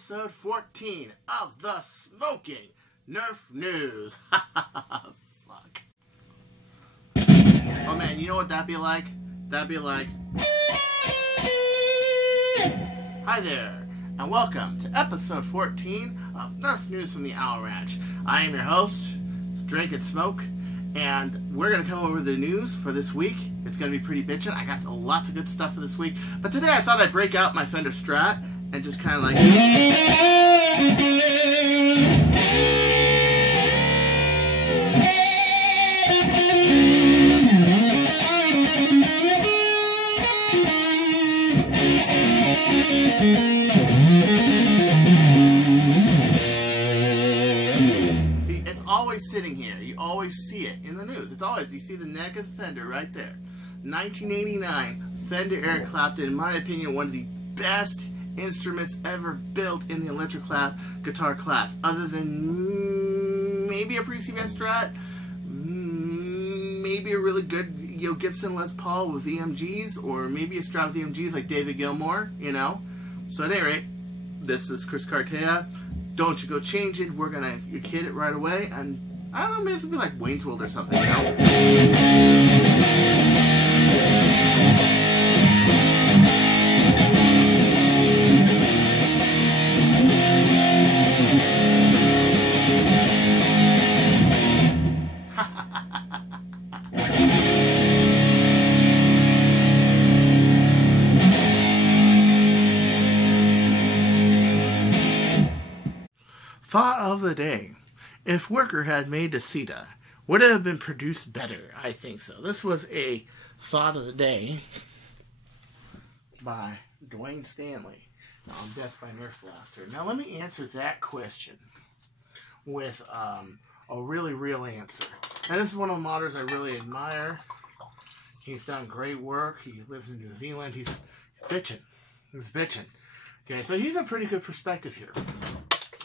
episode 14 of the Smoking Nerf News. Fuck. Oh man, you know what that'd be like? That'd be like, hi there, and welcome to episode 14 of Nerf News from the Owl Ranch. I am your host, Drink and Smoke, and we're going to come over the news for this week. It's going to be pretty bitchin'. I got lots of good stuff for this week. But today I thought I'd break out my Fender Strat and just kind of like... See, it's always sitting here. You always see it in the news. It's always, you see the neck of the Fender right there. 1989 Fender Eric Clapton, in my opinion, one of the best instruments ever built in the electric guitar class, other than maybe a pre-CVS Strat, maybe a really good Gibson Les Paul with EMGs, or maybe a Strat with EMGs like David Gilmour, you know. So at any rate, this is Chris Cartea. Don't you go change it. We're gonna hit it right away, and I don't know, maybe it'll be like Wayne's World or something, you know. Thought of the day. If Worker had made a Sita, would it have been produced better? I think so. This was a thought of the day by Dwayne Stanley on Death by Nerf Blaster. Now let me answer that question with a really real answer. And this is one of the modders I really admire. He's done great work. He lives in New Zealand. He's bitching. He's bitching. Okay, so he's a pretty good perspective here.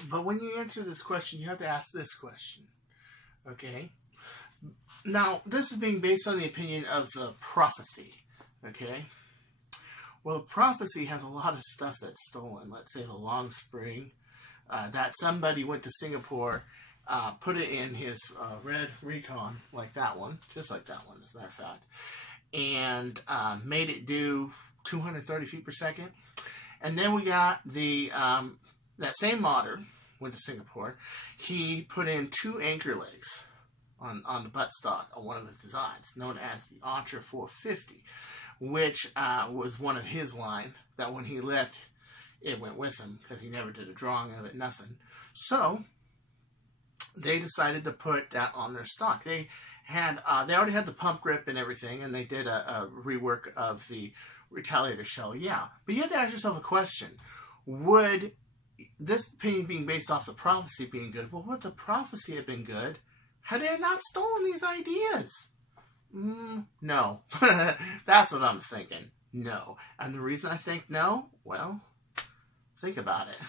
But when you answer this question, you have to ask this question, okay? Now, this is being based on the opinion of the prophecy, okay? Well, the prophecy has a lot of stuff that's stolen. Let's say the long spring, that somebody went to Singapore, put it in his red Recon, like that one, just like that one, as a matter of fact, and made it do 230 feet per second. And then we got the... that same modder went to Singapore. He put in 2 anchor legs on the buttstock on one of his designs, known as the Ultra 450, which was one of his line, that when he left, it went with him, because he never did a drawing of it, nothing. So, they decided to put that on their stock. They had, they already had the pump grip and everything, and they did a rework of the Retaliator shell, yeah. But you have to ask yourself a question. Would... this opinion being based off the prophecy being good, well, would the prophecy have been good had it not stolen these ideas? No. That's what I'm thinking. No. And the reason I think no, well, think about it.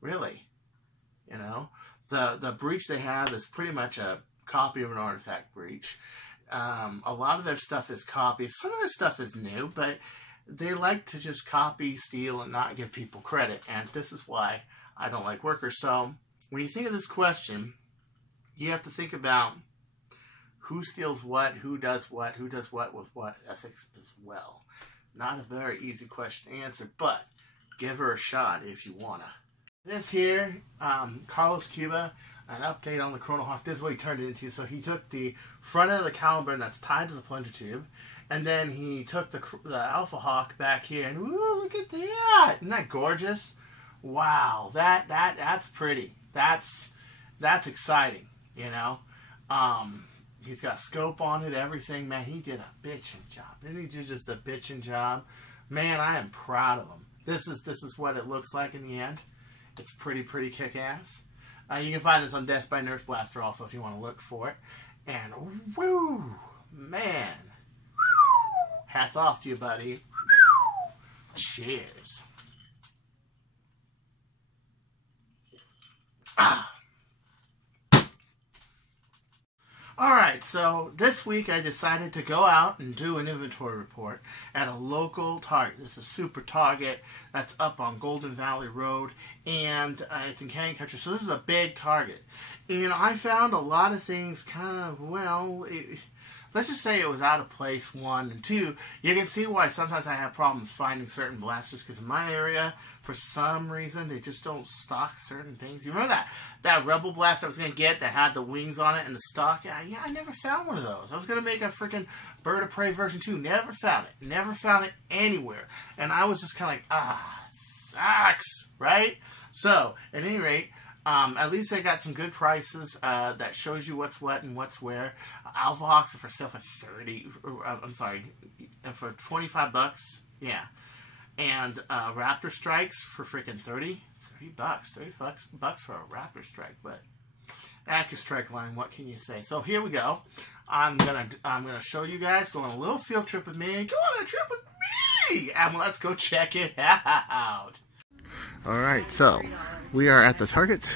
Really. You know? The breach they have is pretty much a copy of an artifact breach. A lot of their stuff is copies. Some of their stuff is new, but they like to just copy, steal, and not give people credit. And this is why I don't like Worker. So when you think of this question, you have to think about who steals what who does what with what ethics as well. Not a very easy question to answer, but give her a shot if you wanna. This here, Carlos Cuba, an update on the Chronal Hawk. This is what he turned it into. So he took the front end of the caliber that's tied to the plunger tube, and then he took the Alpha Hawk back here, and ooh, look at that! Isn't that gorgeous? Wow, that's pretty. That's exciting, you know. He's got scope on it, everything. Man, he did a bitchin' job. Didn't he do just a bitchin' job? Man, I am proud of him. This is what it looks like in the end. It's pretty kick-ass. You can find this on Death by Nerf Blaster also if you want to look for it. And woo, man. Hats off to you, buddy. Cheers. Alright, so this week I decided to go out and do an inventory report at a local Target. This is Super Target that's up on Golden Valley Road, and it's in Canyon Country, so this is a big Target. And I found a lot of things kind of, well, let's just say it was out of place, one. And two, you can see why sometimes I have problems finding certain blasters, because in my area, for some reason, they just don't stock certain things. You remember that Rebel blaster I was going to get that had the wings on it and the stock? Yeah, I never found one of those. I was going to make a freaking Bird of Prey version 2. Never found it. Never found it anywhere. And I was just kind of like, sucks, right? So, at any rate, at least they got some good prices that shows you what's what and what's where. Alpha Hawks are for sale for for $25. Yeah. And Raptor Strikes for freaking $30 bucks for a Raptor Strike. But Active Strike line, what can you say? So here we go. I'm gonna show you guys, go on a little field trip with me. Go on a trip with me, and let's go check it out. All right, so we are at the Target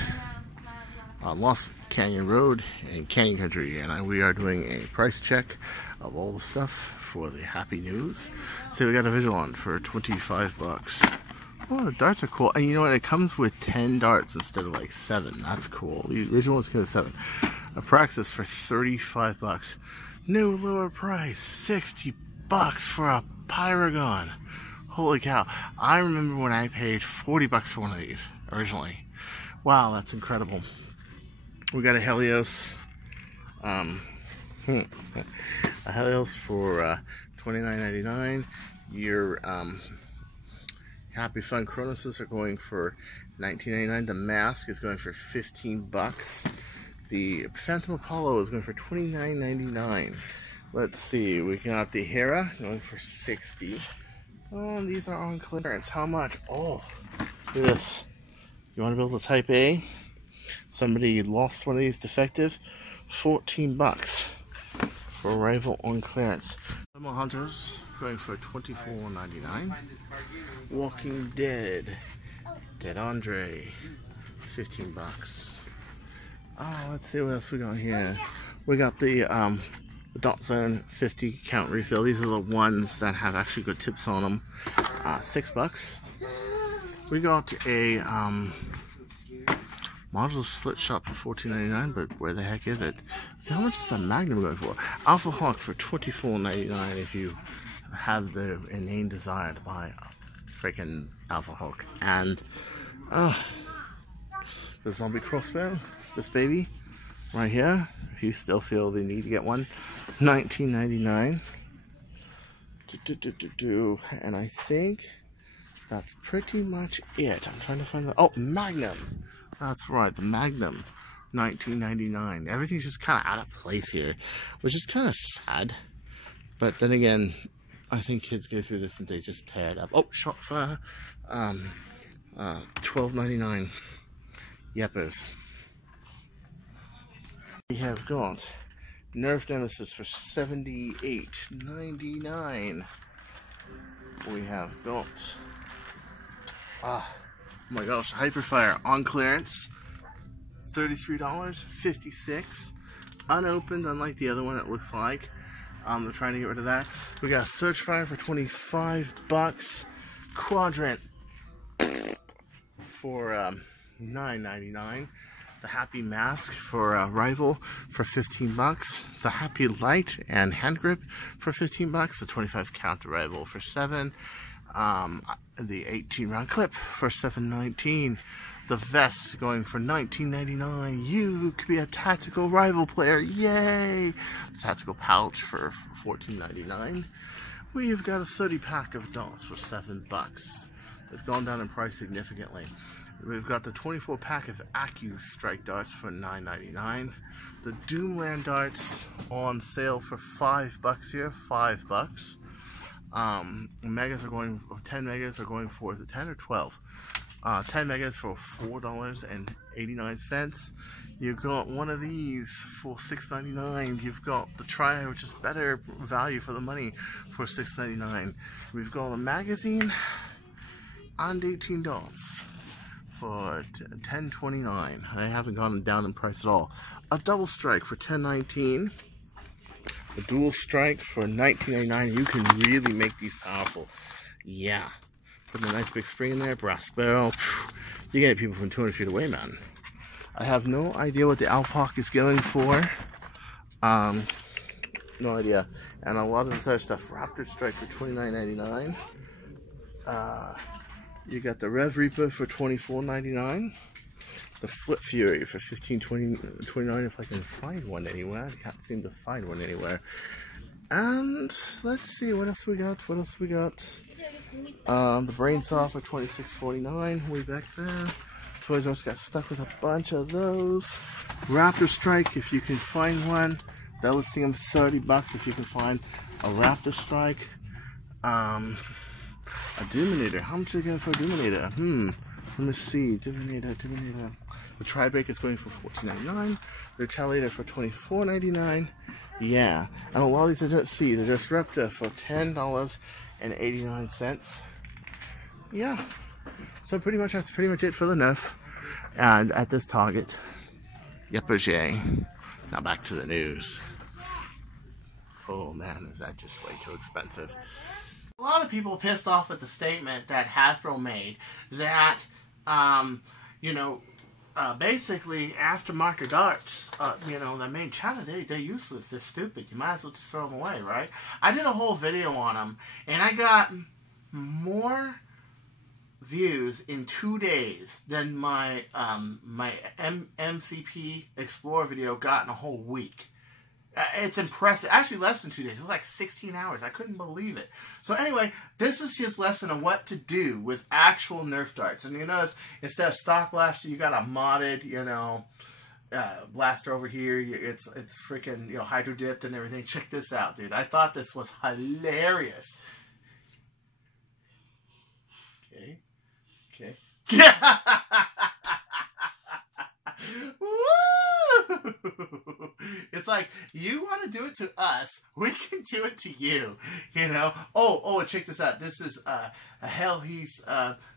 on Lost Canyon Road in Canyon Country, and we are doing a price check of all the stuff for the Happy News. So we got a visual on for $25. Oh, the darts are cool, and you know what? It comes with 10 darts instead of like 7. That's cool. The original one's good at 7. A Praxis for $35. New lower price, $60 for a Pyragon. Holy cow! I remember when I paid $40 for one of these originally. Wow, that's incredible. We got a Helios. A Helios for $29.99. Your Happy Fun Chronoses are going for $19.99. The Mask is going for $15. The Phantom Apollo is going for $29.99. Let's see, we got the Hera going for $60. Oh, and these are on clearance. How much? Oh, look at this. You want to build a Type A? Somebody lost one of these defective. $14 for Arrival on clearance. Thermal Hunters going for $24.99. Walking Dead. Dead Andre. $15. Oh, let's see what else we got here. We got the Dot Zone 50 count refill. These are the ones that have actually good tips on them. $6. We got a modular slit shot for $14.99, but where the heck is it? So how much is a Magnum going for? Alpha Hawk for $24.99 if you have the inane desire to buy a freaking Alpha Hawk. And the zombie crossbow, this baby right here, if you still feel the need to get one, $19.99. And I think that's pretty much it. I'm trying to find the Magnum. That's right, the Magnum, $19.99. Everything's just kind of out of place here, which is kind of sad. But then again, I think kids go through this and they just tear it up. Oh, shot for $12.99. Yeppers. We have got Nerf Nemesis for $78.99. We have got oh my gosh, Hyperfire on clearance, $33.56. Unopened, unlike the other one, it looks like. They're trying to get rid of that. We got Searchfire for $25. Quadrant for $9.99. The Happy Mask for Rival for $15. The Happy Light and Hand Grip for $15. The 25 count Rival for $7. The 18 round clip for $7.19. The vest going for $19.99. You could be a tactical rival player. Yay! The tactical pouch for $14.99. We've got a 30 pack of dots for $7. They've gone down in price significantly. We've got the 24 pack of Accu Strike darts for $9.99. The Doomland darts on sale for $5 here. $5. Megas are going, 10 megas are going for, is it 10 or 12? 10 megas for $4.89. You've got one of these for $6.99. You've got the Triad, which is better value for the money, for $6.99. We've got a magazine and 18 dots for $10.29. I haven't gone down in price at all. A double strike for $10.19. A dual strike for $19.99. You can really make these powerful. Yeah. Put a nice big spring in there, brass barrel. You get people from 200 feet away, man. I have no idea what the Alpha Hawk is going for. No idea. And a lot of this other stuff. Raptor Strike for $29.99. You got the Rev Reaper for $24.99. The Flip Fury for $15.29 if I can find one anywhere. I can't seem to find one anywhere. And let's see, what else we got? The Brain Saw for $26.49, way back there. Toys R Us got stuck with a bunch of those. Raptor Strike, if you can find one. That would seem $30 if you can find a Raptor Strike. A Dominator. How much are they going for a Dominator? Let me see. Dominator. The Tri-Break is going for $14.99. The Retaliator for $24.99. Yeah. And a lot of these I don't see. The Disruptor for $10.89. Yeah. So pretty much that's pretty much it for the Nerf. And at this Target. Yep, now back to the news. Oh man, is that just way too expensive? A lot of people pissed off at the statement that Hasbro made that, basically aftermarket darts, that made in China, they're useless, they're stupid. You might as well just throw them away, right? I did a whole video on them, and I got more views in 2 days than my MCP Explorer video got in a whole week. It's impressive. Actually, less than 2 days. It was like 16 hours. I couldn't believe it. So anyway, this is just a lesson on what to do with actual Nerf darts. And you notice, instead of stock blaster, you got a modded, blaster over here. It's freaking, hydro dipped and everything. Check this out, dude. I thought this was hilarious. Okay. Yeah. Woo! It's like, you want to do it to us, we can do it to you, Oh, check this out. This is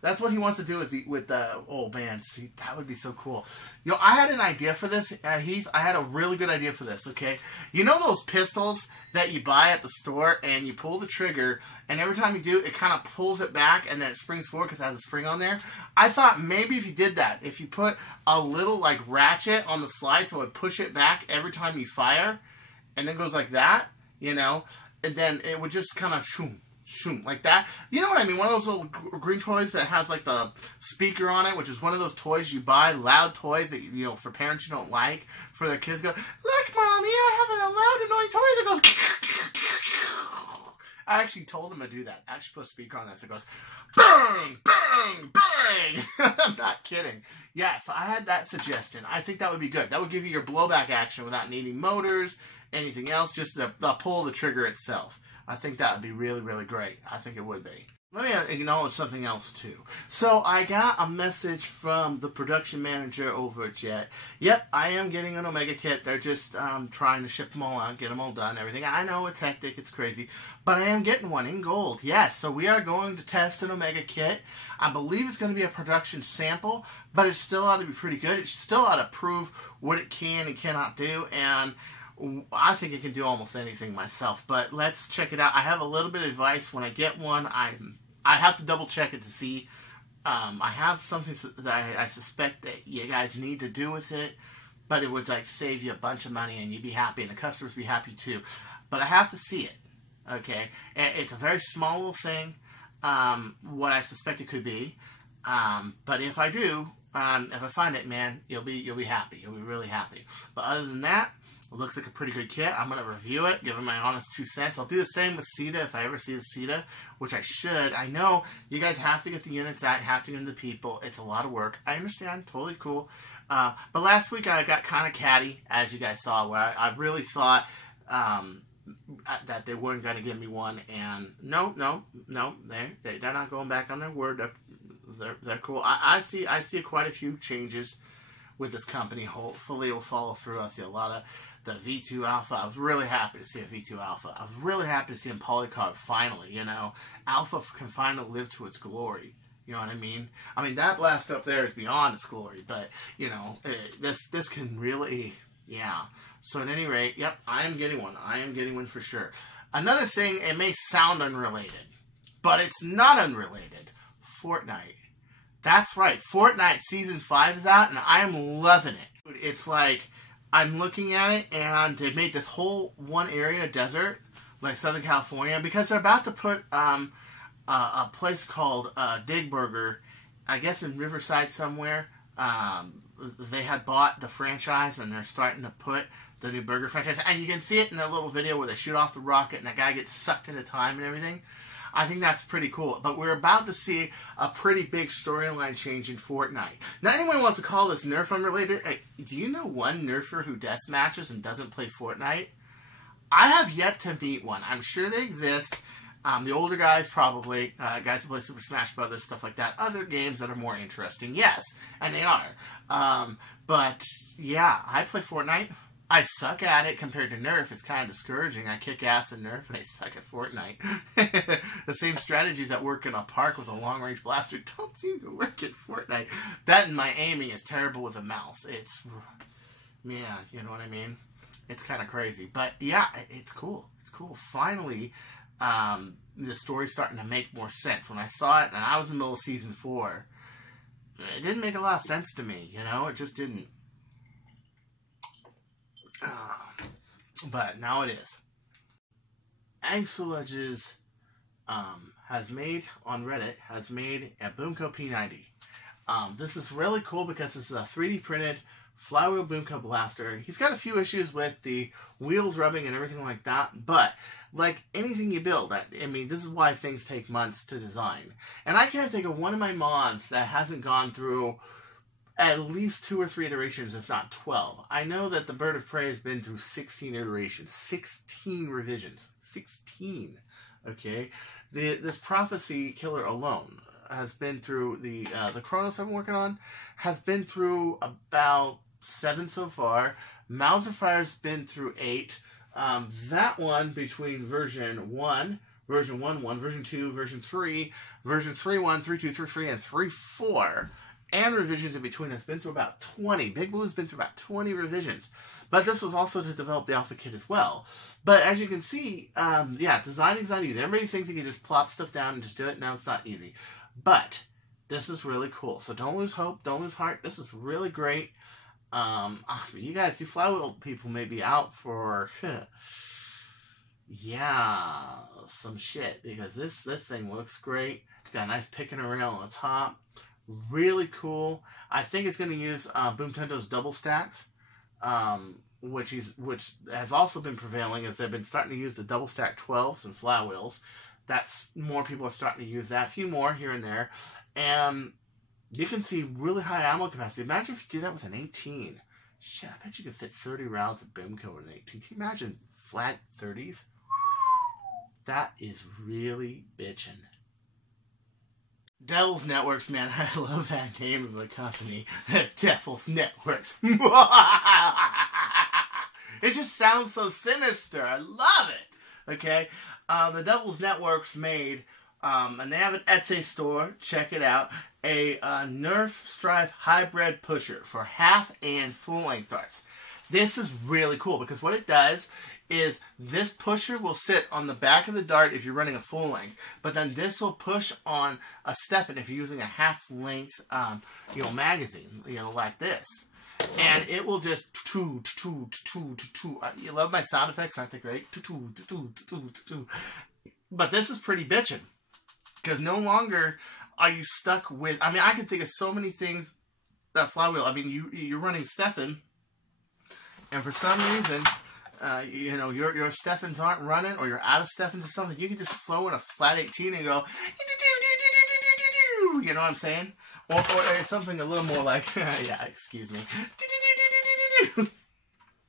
that's what he wants to do with oh man, see, that would be so cool. I had an idea for this, Heath. I had a really good idea for this, okay? You know those pistols that you buy at the store and you pull the trigger and every time you do, it kind of pulls it back and then it springs forward because it has a spring on there? I thought maybe if you did that, if you put a little ratchet on the slide so it would push it back every time you fire and then goes like that, and then it would just kind of shoom, like that. You know what I mean? One of those little green toys that has the speaker on it, which is one of those toys you buy, loud toys that, for parents you don't like, for their kids go, look, Mommy, I have a loud, annoying toy that goes... I actually told him to do that. I actually put a speaker on this. It goes, bang, bang, bang. I'm not kidding. Yeah, so I had that suggestion. I think that would be good. That would give you your blowback action without needing motors, anything else, just the pull of the trigger itself. I think that would be really, really great. I think it would be. Let me acknowledge something else, too. So, I got a message from the production manager over at Jet. Yep, I am getting an Omega kit. They're just trying to ship them all out, get them all done, everything. I know it's hectic, it's crazy. But I am getting one in gold. Yes, so we are going to test an Omega kit. I believe it's going to be a production sample, but it still ought to be pretty good. It still ought to prove what it can and cannot do, and I think it can do almost anything myself. But let's check it out. I have a little bit of advice. When I get one, I have to double check it to see. I have something that I suspect that you guys need to do with it, but it would save you a bunch of money and you'd be happy and the customers be happy too. But I have to see it. Okay, it's a very small little thing. What I suspect it could be, but if I do, if I find it, man, you'll be happy. You'll be really happy. But other than that, it looks like a pretty good kit. I'm going to review it, give it my honest 2 cents. I'll do the same with CETA if I ever see the CETA, which I should. I know you guys have to get the units out, have to get them to people. It's a lot of work. I understand. Totally cool. But last week I got kind of catty, as you guys saw, where I really thought that they weren't going to give me one. And no, they're not going back on their word. They're cool. I see quite a few changes with this company. Hopefully it will follow through. I see a lot of the V2 Alpha. I was really happy to see a V2 Alpha. I was really happy to see him polycarb finally, Alpha can finally live to its glory. You know what I mean? I mean, that blast up there is beyond its glory, but, you know, this can really, yeah. So at any rate, yep, I am getting one. I am getting one for sure. Another thing, it may sound unrelated, but it's not unrelated. Fortnite. That's right. Fortnite Season 5 is out, and I am loving it. It's like, I'm looking at it, and they made this whole one area desert, like Southern California, because they're about to put a place called Dig Burger, I guess in Riverside somewhere. They had bought the franchise, and they're starting to put the new burger franchise. And you can see it in that little video where they shoot off the rocket, and that guy gets sucked into time and everything. I think that's pretty cool. But we're about to see a pretty big storyline change in Fortnite. Now, anyone wants to call this Nerf unrelated? Hey, do you know one Nerfer who death matches and doesn't play Fortnite? I have yet to meet one. I'm sure they exist. The older guys probably, guys who play Super Smash Brothers, stuff like that. Other games that are more interesting, yes, and they are. But yeah, I play Fortnite. I suck at it compared to Nerf. It's kind of discouraging. I kick ass in Nerf and I suck at Fortnite. The same strategies that work in a park with a long-range blaster don't seem to work at Fortnite. That and my aiming is terrible with a mouse. It's, yeah, you know what I mean? It's kind of crazy. But yeah, it's cool. It's cool. Finally, the story's starting to make more sense. When I saw it, and I was in the middle of Season 4, it didn't make a lot of sense to me, you know? It just didn't. But now it is. Angstledges has made, on Reddit, has made a Boomco P90. This is really cool because it's a 3D printed flywheel Boomco blaster. He's got a few issues with the wheels rubbing and everything like that, but like anything you build, I mean, this is why things take months to design. And I can't think of one of my mods that hasn't gone through at least 2 or 3 iterations, if not 12. I know that the Bird of Prey has been through 16 iterations, 16 revisions, 16. Okay, this Prophecy Killer alone has been through the Chronos I'm working on has been through about 7 so far. Mouths of Fire's been through 8. That one between version 1, version 1.1, version 2, version 3, version 3.1, 3.2, 3.3, and 3.4. And revisions in between has been through about 20. Big Blue's been through about 20 revisions. But this was also to develop the Alpha Kit as well. But as you can see, yeah, designing is not easy. Everybody thinks you can just plop stuff down and just do it. No, it's not easy. But this is really cool. So don't lose hope. Don't lose heart. This is really great. You guys do flywheel people may be out for, yeah, some shit. Because this thing looks great. It's got a nice picking rail on the top. Really cool. I think it's going to use Boomtento's double stacks, which has also been prevailing as they've been starting to use the double stack 12s and flywheels. That's more people are starting to use that. A few more here and there, and you can see really high ammo capacity. Imagine if you do that with an 18. Shit, I bet you could fit 30 rounds of Boomco with an 18. Can you imagine flat 30s? That is really bitchin'. Devil's Networks, man, I love that name of a company. Devil's Networks. It just sounds so sinister. I love it. Okay? The Devil's Networks made, and they have an Etsy store, check it out, a Nerf Strife hybrid pusher for half and full length darts. This is really cool because what it does is this pusher will sit on the back of the dart if you're running a full length, but then this will push on a Stefan if you're using a half length, magazine, like this, and it will just you love my sound effects, aren't they great? But this is pretty bitchin' because no longer are you stuck with. I mean, I can think of so many things that flywheel. I mean, you're running Stefan, and for some reason. Your Stefans aren't running, or you're out of Stefans or something, you can just throw in a flat 18 and go, you know what I'm saying? Or it's something a little more like, yeah, excuse me.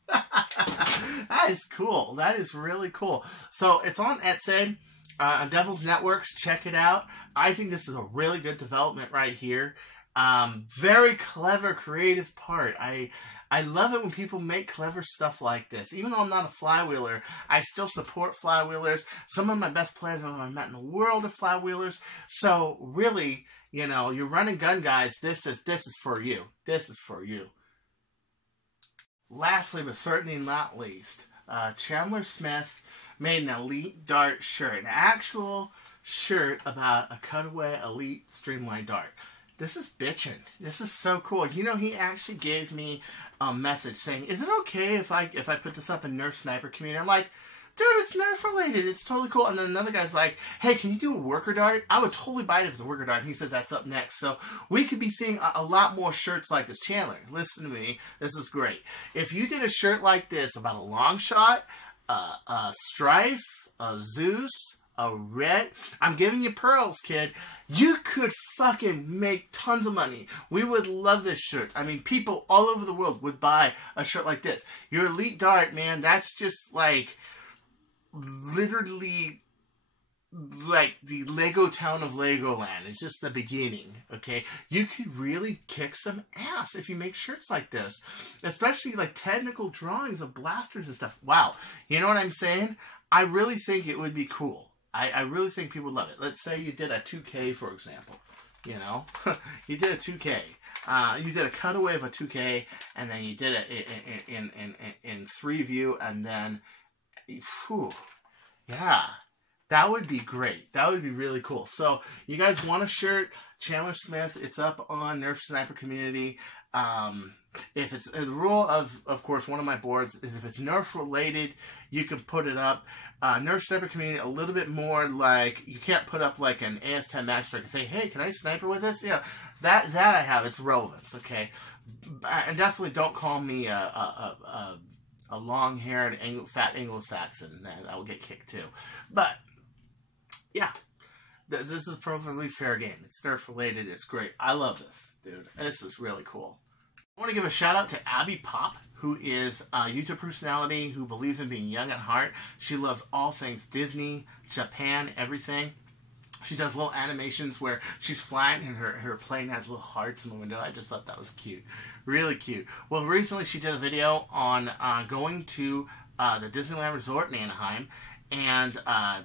That is cool. That is really cool. So it's on Etsy, on Devil's Networks. Check it out. I think this is a really good development right here. Very clever, creative part. I love it when people make clever stuff like this. Even though I'm not a flywheeler, I still support flywheelers. Some of my best players I've ever met in the world are flywheelers. So really, you know, you're running gun guys. This is for you. This is for you. Lastly, but certainly not least, Chandler Smith made an Elite Dart shirt, an actual shirt about a cutaway Elite Streamline Dart. This is bitchin'. This is so cool. You know, he actually gave me a message saying, "Is it okay if I put this up in Nerf Sniper community?" I'm like, dude, it's Nerf related. It's totally cool. And then another guy's like, "Hey, can you do a worker dart?" I would totally buy it if it's a worker dart. And he says that's up next. So we could be seeing a lot more shirts like this. Chandler, listen to me. This is great. If you did a shirt like this about a long shot, a Strife, a Zeus, a Red, I'm giving you pearls, kid. You could fucking make tons of money. We would love this shirt. I mean, people all over the world would buy a shirt like this. Your Elite Dart, man, that's just like literally like the Lego town of Legoland. It's just the beginning, okay? You could really kick some ass if you make shirts like this. Especially like technical drawings of blasters and stuff. Wow. You know what I'm saying? I really think it would be cool. I really think people would love it. Let's say you did a 2K, for example. You know? You did a 2K. You did a cutaway of a 2K, and then you did it in 3 view, and then, whew, yeah, that would be great. That would be really cool. So, you guys want a shirt? Chandler Smith, it's up on Nerf Sniper Community. If it's the rule of course, one of my boards is if it's Nerf related, you can put it up. Nerf Sniper Community, a little bit more like, you can't put up like an AS-10 Max Strike and say, "Hey, can I sniper with this?" Yeah, that I have. It's relevance, okay? And definitely don't call me a long-haired fat Anglo-Saxon. I will get kicked too. But yeah, this is perfectly fair game. It's Nerf related. It's great. I love this, dude. This is really cool. I want to give a shout out to Abby Pop, who is a YouTube personality who believes in being young at heart. She loves all things Disney, Japan, everything. She does little animations where she's flying and her plane has little hearts in the window. I just thought that was cute. Really cute. Well, recently she did a video on going to the Disneyland Resort in Anaheim and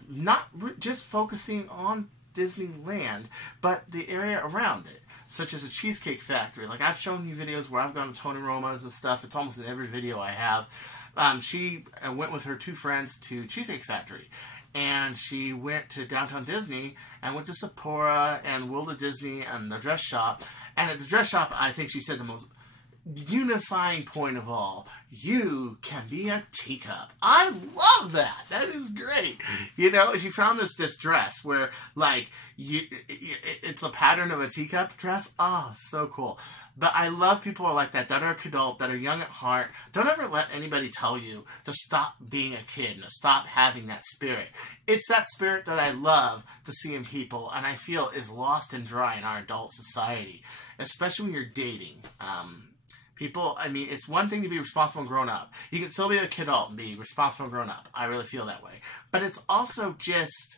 not just focusing on Disneyland, but the area around it, such as a Cheesecake Factory. Like, I've shown you videos where I've gone to Tony Roma's and stuff. It's almost in every video I have. She went with her 2 friends to Cheesecake Factory. And she went to Downtown Disney and went to Sephora and World of Disney and the dress shop. And at the dress shop, I think she said the most unifying point of all, you can be a teacup. I love that. That is great. You know, she found this dress where, like, it's a pattern of a teacup dress. Oh, so cool. But I love people like that are adult, that are young at heart. Don't ever let anybody tell you to stop being a kid and to stop having that spirit. It's that spirit that I love to see in people, and I feel is lost and dry in our adult society, especially when you're dating. People, I mean, it's one thing to be responsible and grown up. You can still be a kidult and be responsible and grown up. I really feel that way. But it's also just,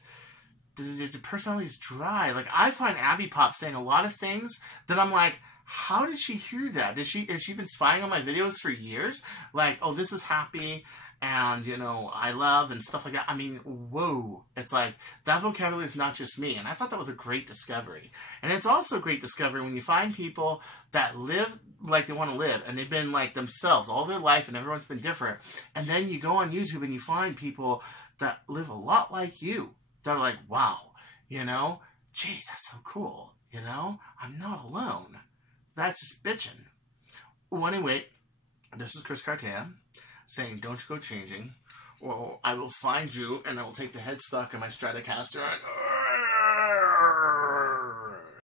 the personality's dry. Like, I find Abby Pop saying a lot of things that I'm like, how did she hear that? Has she been spying on my videos for years? Like, oh, this is happy, and, you know, I love, and stuff like that. I mean, whoa. It's like, that vocabulary is not just me. And I thought that was a great discovery. And it's also a great discovery when you find people that live like they want to live, and they've been like themselves all their life, and everyone's been different. And then you go on YouTube and you find people that live a lot like you, that are like, wow, you know, gee, that's so cool, you know, I'm not alone. That's just bitching. Well, anyway, this is Chris Cartan saying, don't you go changing, or I will find you and I will take the headstock of my Stratocaster and